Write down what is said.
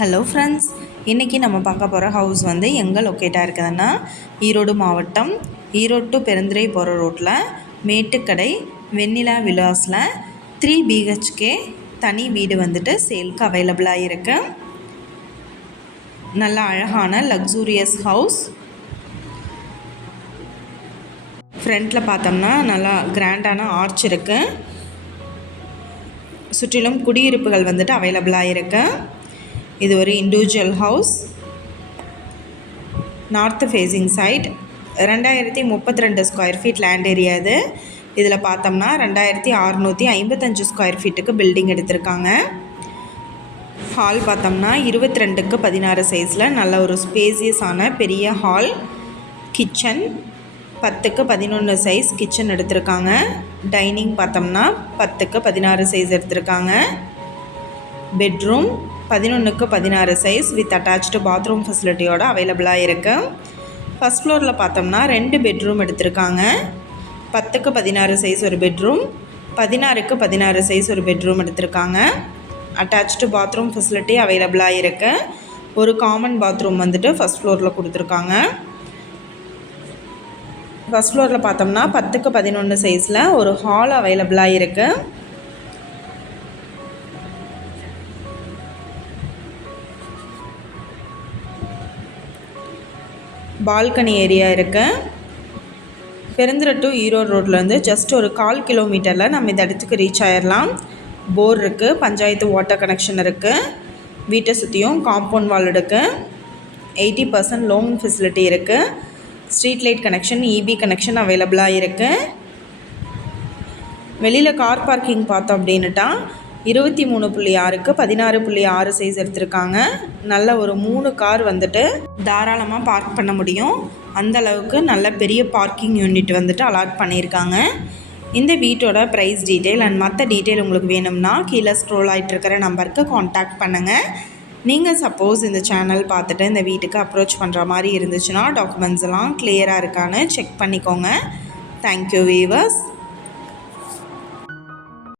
Hello friends இன்றைக்கி நம்ம பார்க்க போகிற ஹவுஸ் வந்து எங்கே லொக்கேட்டாக இருக்குதுன்னா ஈரோடு மாவட்டம் ஈரோடு டு பெருந்துரை போகிற ரோட்டில் மேட்டுக்கடை வெண்ணிலா விலாஸில் த்ரீ பிஹெச்கே தனி வீடு வந்துட்டு சேலுக்கு அவைலபிளாக இருக்குது நல்ல அழகான லக்ஸூரியஸ் ஹவுஸ் ஃப்ரண்ட்டில் பார்த்தோம்னா நல்லா கிராண்டான ஆர்ச் இருக்குது சுற்றிலும் குடியிருப்புகள் வந்துட்டு அவைலபிளாக இருக்குது இது ஒரு individual house north facing site ரெண்டாயிரத்தி முப்பத்தி ரெண்டு ஸ்கொயர் ஃபீட் லேண்ட் ஏரியா இது. இதில் பார்த்தோம்னா ரெண்டாயிரத்தி அறநூற்றி ஐம்பத்தஞ்சு ஸ்கொயர் ஃபீட்டுக்கு பில்டிங் எடுத்திருக்காங்க. ஹால் பார்த்தோம்னா இருபத்தி ரெண்டுக்கு பதினாறு சைஸில் நல்ல ஒரு ஸ்பேசியஸான பெரிய ஹால் கிச்சன் பத்துக்கு பதினொன்று சைஸ் கிச்சன் எடுத்திருக்காங்க. டைனிங் பார்த்தோம்னா பத்துக்கு பதினாறு சைஸ் எடுத்திருக்காங்க. பெட்ரூம் பதினொன்றுக்கு பதினாறு சைஸ் வித் அட்டாச்டு பாத்ரூம் ஃபெசிலிட்டியோடு அவைலபிளாக இருக்குது ஃபஸ்ட் ஃப்ளோரில் பார்த்தோம்னா ரெண்டு பெட்ரூம் எடுத்திருக்காங்க. பத்துக்கு பதினாறு சைஸ் ஒரு பெட்ரூம் பதினாறுக்கு பதினாறு சைஸ் ஒரு பெட்ரூம் எடுத்திருக்காங்க. அட்டாச்டு பாத்ரூம் ஃபெசிலிட்டி அவைலபிளாக இருக்குது ஒரு காமன் பாத்ரூம் வந்துட்டு ஃபஸ்ட் ஃப்ளோரில் கொடுத்துருக்காங்க. ஃபஸ்ட் ஃப்ளோரில் பார்த்தோம்னா பத்துக்கு பதினொன்று சைஸில் ஒரு ஹால் அவைலபிளாக இருக்குது பால்கனி ஏரியா இருக்குது பெருந்துறை டு ஈரோடு ரோட்லேருந்து ஜஸ்ட் ஒரு கால் கிலோமீட்டரில் நம்ம இந்த இடத்துக்கு ரீச் ஆயிடலாம் போர் இருக்குது பஞ்சாயத்து வாட்டர் கனெக்ஷன் இருக்குது வீட்டை சுற்றியும் காம்பவுண்ட் வால் இருக்குது எயிட்டி பர்சன்ட் லோன் ஃபெசிலிட்டி இருக்குது street light connection EB connection அவைலபிளாக இருக்குது வெளியில் கார் பார்க்கிங் பார்த்தோம் அப்படின்னுட்டா இருபத்தி மூணு புள்ளி ஆறுக்கு பதினாறு புள்ளி ஆறு சைஸ் எடுத்திருக்காங்க. நல்ல ஒரு மூணு கார் வந்துட்டு தாராளமாக பார்க் பண்ண முடியும். அந்த அளவுக்கு நல்ல பெரிய பார்க்கிங் யூனிட் வந்துட்டு அலாட் பண்ணியிருக்காங்க. இந்த வீட்டோட ப்ரைஸ் டீட்டெயில் அண்ட் மற்ற டீட்டெயில் உங்களுக்கு வேணும்னா கீழே ஸ்க்ரோல் ஆகிட்டு இருக்கிற நம்பருக்கு காண்டாக்ட் பண்ணுங்கள் நீங்கள் சப்போஸ் இந்த சேனல் பார்த்துட்டு இந்த வீட்டுக்கு அப்ரோச் பண்ணுற மாதிரி இருந்துச்சுன்னா டாக்குமெண்ட்ஸ் எல்லாம் கிளியராக இருக்கான்னு செக் பண்ணிக்கோங்க. Thank you viewers